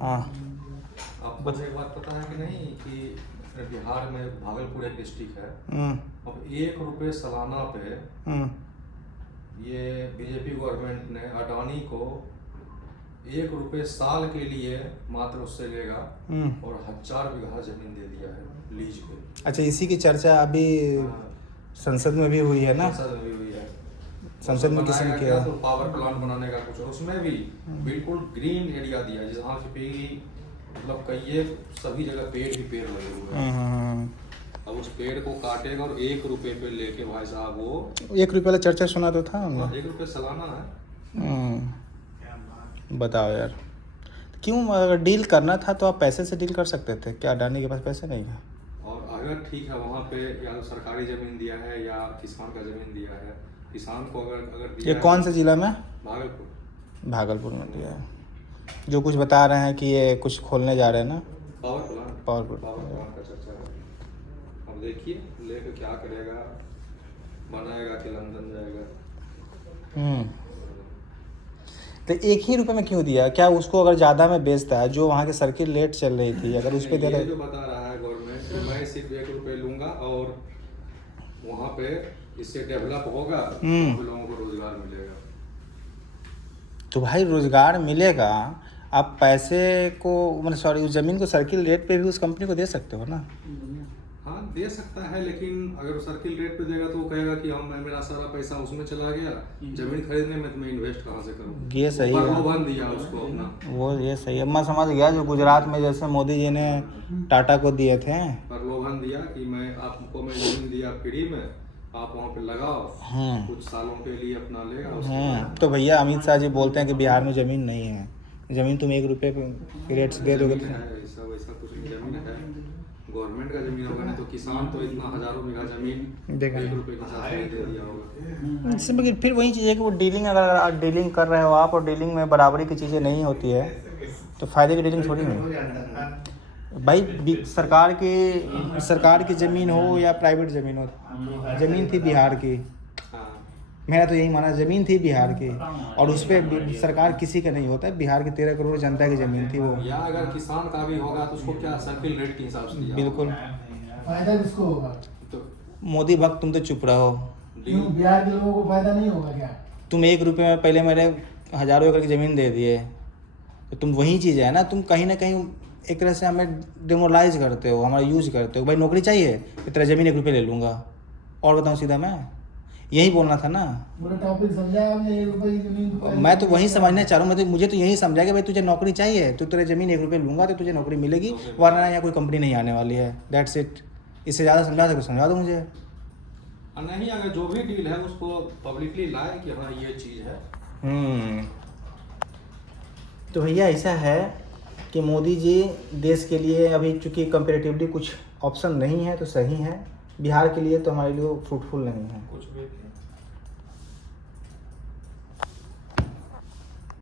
हाँ आपको एक बात पता है कि नहीं कि बिहार में भागलपुर एक डिस्ट्रिक्ट है, अब 1 रुपये सालाना पे ये बीजेपी गवर्नमेंट ने अडानी को 1 रुपये साल के लिए मात्र उससे लेगा और 1000 बीघा जमीन दे दिया है लीज पे। अच्छा, इसी की चर्चा अभी संसद में भी हुई है ना? संसद में भी हुई है। संसद में किसने किया? तो पावर प्लांट बनाने का कुछ, उसमें भी बिल्कुल ग्रीन एरिया दिया है, जहाँ पे मतलब कई सभी जगह पेड़ ही पेड़ लगे हुए हैं। अब उस पेड़ को काटेगा और 1 रुपये पे लेके भाई साहब वो 1 रुपये वाला चर्चा सुना तो था हमने। 1 रुपये सालाना है। बताओ यार, क्यों? अगर डील करना था तो आप पैसे से डील कर सकते थे, क्या अडानी के पास पैसे नहीं है? और अगर ठीक है वहाँ पे या तो सरकारी ज़मीन दिया है या किसान का ज़मीन दिया है, किसान को अगर दिया ये कौन से ज़िला में? भागलपुर। भागलपुर में दिया है। जो कुछ बता रहे हैं कि ये कुछ खोलने जा रहे हैं ना, पावर प्लांट का चर्चा है। अब देखिए लेकर क्या करेगा, बनाएगा कि लंदन जाएगा। तो 1 ही रुपये में क्यों दिया? क्या उसको अगर ज़्यादा में बेचता है, जो वहाँ की सर्किट रेट चल रही थी, अगर उस पर दे जो बता रहा है गवर्नमेंट, मैं सिर्फ 1 रुपये लूँगा और वहाँ पे इससे डेवलप होगा, लोगों को रोजगार मिलेगा। तो भाई रोजगार मिलेगा, आप पैसे को मतलब सॉरी उस ज़मीन को सर्किल रेट पे भी उस कंपनी को दे सकते हो ना? हाँ दे सकता है, लेकिन अगर सर्किल रेट पे देगा तो वो कहेगा कि हम मेरा सारा पैसा उसमें चला गया, जमीन खरीदने में, तो मैं इन्वेस्ट कहाँ से करूँ? ये सही है, प्रलोभन दिया उसको अपना। वो ये सही है, मैं समझ गया। जो गुजरात में जैसे मोदी जी ने टाटा को दिए थे, प्रलोभन दिया कि मैं आपको जमीन दिया फ्री में, आप वहाँ पे लगाओ, कुछ सालों के लिए अपना लेगा। तो भैया अमित शाह जी बोलते हैं कि बिहार में ज़मीन नहीं है, ज़मीन तुम 1 रुपये के रेट से दे दोगे तो ऐसा कुछ जमीन है, गवर्नमेंट का जमीन होगा, नहीं तो किसान तो इतना हजारों बीघा जमीन देखा 1 रुपये के हिसाब से दे दिया होगा। फिर वही चीज़ है कि वो डीलिंग, अगर आप डीलिंग कर रहे हो आप और डीलिंग में बराबरी की चीज़ें नहीं होती है तो फ़ायदे की डीलिंग थोड़ी नहीं भाई। सरकार की ज़मीन हो या प्राइवेट ज़मीन हो, ज़मीन थी बिहार की, मेरा तो यही माना, ज़मीन थी बिहार की और उस पर सरकार किसी का नहीं होता है। बिहार की 13 करोड़ जनता की ज़मीन थी वो। या अगर किसान का भी होगा तो उसको क्या सर्किल रेट के हिसाब से दिया? बिल्कुल, फायदा किसको होगा? तो मोदी भक्त तुम तो चुप रहो। क्यों बिहार के लोगों को फायदा नहीं होगा क्या? तुम 1 रुपये में पहले मेरे हज़ारों एकड़ की ज़मीन दे दिए, तो तुम वही चीज़ है ना, तुम कहीं ना कहीं एक तरह से हमें डिमोरलाइज करते हो, हमारा यूज करते हो। भाई नौकरी चाहिए तो तेरा ज़मीन 1 रुपये ले लूँगा, और बताऊँ सीधा मैं यही बोलना था ना। पूरा टॉपिक समझा आपने, 1 रुपये की जमीन। मैं तो वही समझना चाह रहा हूँ, मुझे तो यही समझा कि भाई तुझे नौकरी चाहिए तो तेरे ज़मीन 1 रुपये लूँगा तो तुझे नौकरी मिलेगी, वरना यहाँ कोई कंपनी नहीं आने वाली है। That's it. इससे ज़्यादा समझा दो मुझे। नहीं, अगर जो भी डील है उसको पब्लिकली लाए कि हाँ ये चीज़ है। तो भैया ऐसा है कि मोदी जी देश के लिए अभी चूँकि कंपेरेटिवली कुछ ऑप्शन नहीं है तो सही है, बिहार के लिए तो हमारे लिए फ्रूटफुल नहीं है। कुछ भी